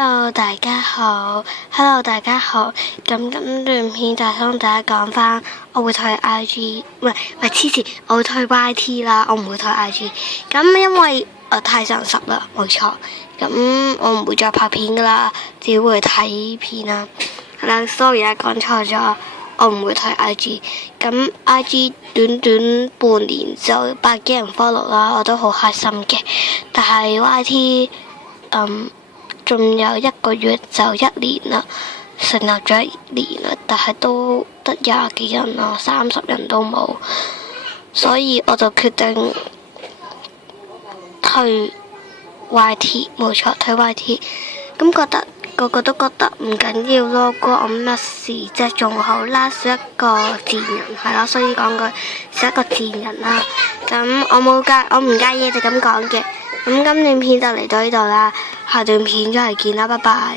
Hello，大家好。Hello，大家好。咁今段片就係同大家講翻，我會退 IG，唔係黐線，我會退 YT 啦，我唔會退 IG。咁因為太上十啦，冇錯。咁我唔會再拍片噶啦，只會睇片啦。係啦，sorry 啊，講錯咗，我唔會退 IG。咁 IG 短短半年就百幾人 follow 啦，我都好開心嘅。但係 YT 仲有1個月就1年啦，成立咗1年啦，但係都得20幾人啦，30人都冇，所以我就決定退 YT， 冇錯，退 YT。咁覺得個個都覺得唔緊要咯，關我乜事啫，仲好啦，少一個賤人係咯，所以講句少一個賤人啦。咁我唔介意就咁講嘅。咁今段片就嚟到呢度啦，下段片再嚟見啦，拜拜。